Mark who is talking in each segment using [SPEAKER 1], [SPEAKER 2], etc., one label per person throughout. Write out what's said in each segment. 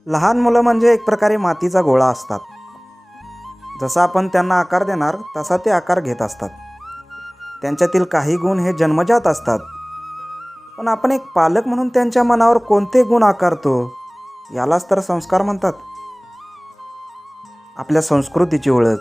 [SPEAKER 1] लहान मुलं म्हणजे एक प्रकारे मातीचा गोळा असतात. जसा आपण त्यांना आकार देणार तसा ते आकार घेत असतात. त्यांच्यातील काही गुण हे जन्मजात असतात. पण आपण एक पालक म्हणून त्यांच्या मनावर कोणते गुण आकारतो यालाच तर संस्कार म्हणतात. आपल्या संस्कृतीची ओळख,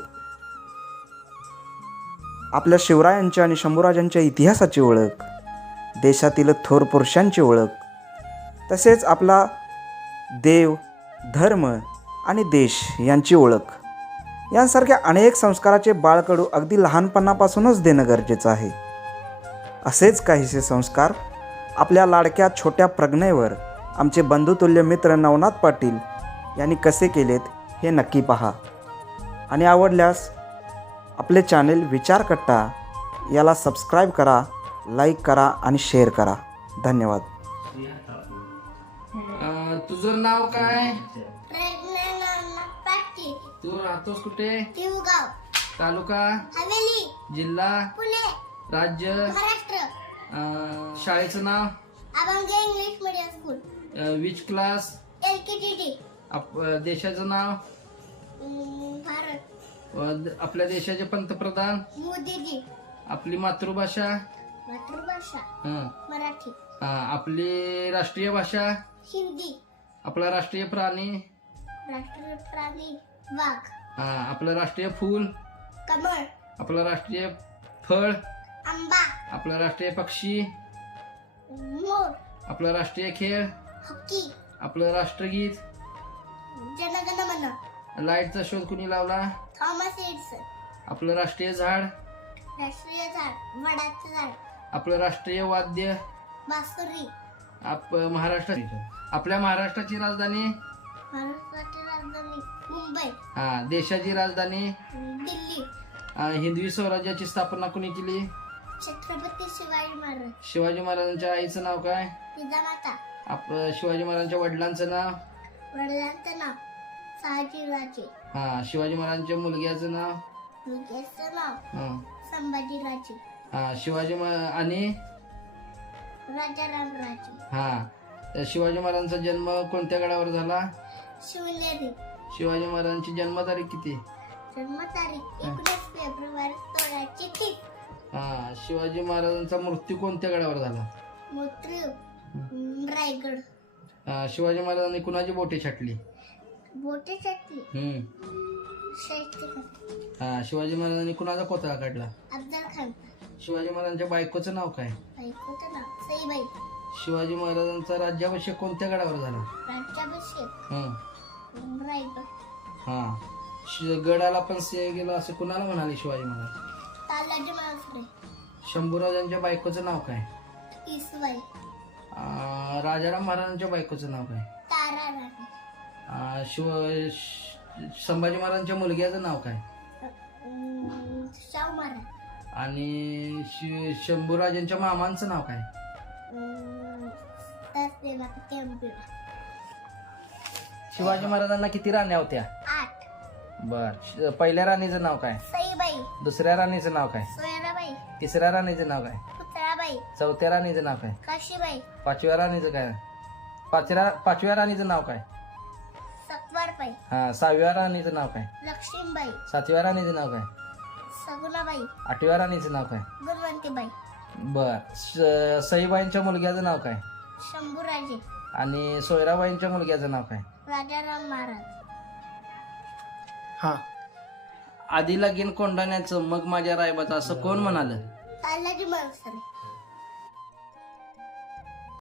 [SPEAKER 1] आपल्या शिवरायांच्या आणि शंभूराजांच्या इतिहासाची ओळख, देशातील थोर पुरुषांची ओळख, तसेच आपला देव, धर्म आणि देश यांची ओळख यांसारख्या अनेक संस्काराचे बाळकडू अगदी लहानपणापासूनच देणं गरजेचं आहे. असेच काहीसे संस्कार आपल्या लाडक्या छोट्या प्रज्ञेवर आमचे बंधुतुल्य मित्र नवनाथ पाटील यांनी कसे केलेत हे नक्की पहा. आणि आवडल्यास आपले चॅनेल विचारकट्टा याला सबस्क्राईब करा, लाईक करा आणि शेअर करा. धन्यवाद.
[SPEAKER 2] तुझं नाव काय?
[SPEAKER 3] नवनाथ पाटील.
[SPEAKER 2] तू राहतोस कुठे?
[SPEAKER 3] देऊगाव,
[SPEAKER 2] तालुका,
[SPEAKER 3] हवेली,
[SPEAKER 2] जिल्हा,
[SPEAKER 3] पुणे,
[SPEAKER 2] राज्य,
[SPEAKER 3] महाराष्ट्र.
[SPEAKER 2] शाळेचं नाव,
[SPEAKER 3] अभंग English medium school,
[SPEAKER 2] which class,
[SPEAKER 3] LKTT.
[SPEAKER 2] देशाचं नाव,
[SPEAKER 3] भारत.
[SPEAKER 2] आपल्या देशाचे पंतप्रधान,
[SPEAKER 3] मोदीजी.
[SPEAKER 2] आपली मातृभाषा,
[SPEAKER 3] मातृभाषा
[SPEAKER 2] हं.
[SPEAKER 3] मराठी.
[SPEAKER 2] आपली राष्ट्रीय भाषा,
[SPEAKER 3] हिंदी.
[SPEAKER 2] आपला राष्ट्रीय प्राणी,
[SPEAKER 3] राष्ट्रीय प्राणी वाघ.
[SPEAKER 2] आपलं राष्ट्रीय फूल,
[SPEAKER 3] कमळ.
[SPEAKER 2] आपलं राष्ट्रीय फळ,
[SPEAKER 3] आंबा.
[SPEAKER 2] आपला राष्ट्रीय पक्षी,
[SPEAKER 3] मोर.
[SPEAKER 2] आपला राष्ट्रीय खेळ,
[SPEAKER 3] हॉकी.
[SPEAKER 2] आपलं राष्ट्रगीत.
[SPEAKER 3] जनगण मन.
[SPEAKER 2] लाईटचा शोध कुणी लावला?
[SPEAKER 3] Thomas Edison.
[SPEAKER 2] आपलं राष्ट्रीय झाड,
[SPEAKER 3] राष्ट्रीय झाड वडाचं झाड.
[SPEAKER 2] आपलं राष्ट्रीय वाद्य,
[SPEAKER 3] बासुरी.
[SPEAKER 2] आपल्या महाराष्ट्राची राजधानी,
[SPEAKER 3] महाराष्ट्राची राजधानी मुंबई.
[SPEAKER 2] देशाची राजधानी,
[SPEAKER 3] दिल्ली.
[SPEAKER 2] हिंदवी स्वराज्याची स्थापना कुणी केली?
[SPEAKER 3] छत्रपती शिवाजी महाराज.
[SPEAKER 2] शिवाजी महाराजांच्या आईचं नाव काय?
[SPEAKER 3] जिजामाता.
[SPEAKER 2] शिवाजी महाराजांच्या वडिलांचं नाव,
[SPEAKER 3] वडिलांचं नाव शहाजीराजे.
[SPEAKER 2] शिवाजी महाराजांच्या मुलग्याचं नाव,
[SPEAKER 3] मुलग्याचं नाव संभाजीराजे.
[SPEAKER 2] शिवाजी आणि
[SPEAKER 3] राजारामराजे.
[SPEAKER 2] शिवाजी महाराजांचा जन्म कोणत्या गडावर झाला?
[SPEAKER 3] शिवनेरी.
[SPEAKER 2] शिवाजी महाराजांची जन्मतारीख किती?
[SPEAKER 3] जन्मतारीख 19 फेब्रुवारी 1630.
[SPEAKER 2] शिवाजी महाराजांचा मृत्यू कोणत्या गडावर झाला?
[SPEAKER 3] मृत्यू रायगड.
[SPEAKER 2] शिवाजी महाराजांनी कुणाची बोटे छाटली?
[SPEAKER 3] बोटे छाटली
[SPEAKER 2] शिवाजी महाराजांनी कुणाचा कोतळा काढला?
[SPEAKER 3] अफजल खान.
[SPEAKER 2] शिवाजी महाराजांच्या बायकोचं नाव काय?
[SPEAKER 3] बायकोचं नाव सईबाई.
[SPEAKER 2] शिवाजी महाराजांचा राज्याभिषेक कोणत्या गडावर झाला?
[SPEAKER 3] राज्याभिषेक रायगड.
[SPEAKER 2] गडाला पण सिंह गेला असं कुणाला म्हणाले शिवाजी महाराज?
[SPEAKER 3] तानाजी मालुसरे.
[SPEAKER 2] शंभूराजांच्या बायकोचं नाव काय?
[SPEAKER 3] इसबाई.
[SPEAKER 2] राजाराम महाराजांच्या बायकोचं नाव काय?
[SPEAKER 3] तारा राणी.
[SPEAKER 2] संभाजी महाराजांच्या मुलग्याचं नाव काय?
[SPEAKER 3] शाहू महाराज.
[SPEAKER 2] आणि शंभूराजांच्या मामांचं नाव काय? शिवाजी महाराजांना किती राण्या होत्या?
[SPEAKER 3] 8.
[SPEAKER 2] बर. पहिल्या राणीचं नाव काय?
[SPEAKER 3] सईबाई.
[SPEAKER 2] दुसऱ्या राणीचं नाव काय?
[SPEAKER 3] सोयराबाई.
[SPEAKER 2] तिसऱ्या राणीचं नाव काय?
[SPEAKER 3] पुतळाबाई.
[SPEAKER 2] चौथ्या राणीचं नाव काय?
[SPEAKER 3] काशीबाई.
[SPEAKER 2] पाचव्या राणीचं काय? पाचव्या राणीचं नाव काय?
[SPEAKER 3] सत्वारबाई.
[SPEAKER 2] सहाव्या राणीचं नाव काय?
[SPEAKER 3] लक्ष्मीबाई.
[SPEAKER 2] सातव्या राणीचं नाव काय?
[SPEAKER 3] सगुणाबाई.
[SPEAKER 2] आठव्या राणीचं नाव काय?
[SPEAKER 3] गुणवंतीबाई.
[SPEAKER 2] बर. सईबाईंच्या मुलग्याचं नाव काय?
[SPEAKER 3] शंभूराजे.
[SPEAKER 2] आणि सोयराबाईंच्या मुलग्याचं नाव काय?
[SPEAKER 3] राजाराम महाराज.
[SPEAKER 2] आधी लगीन कोंडाण्याचं मग माझ्या रायबाचं असं कोण म्हणाल?
[SPEAKER 3] तानाजी मालुसरे.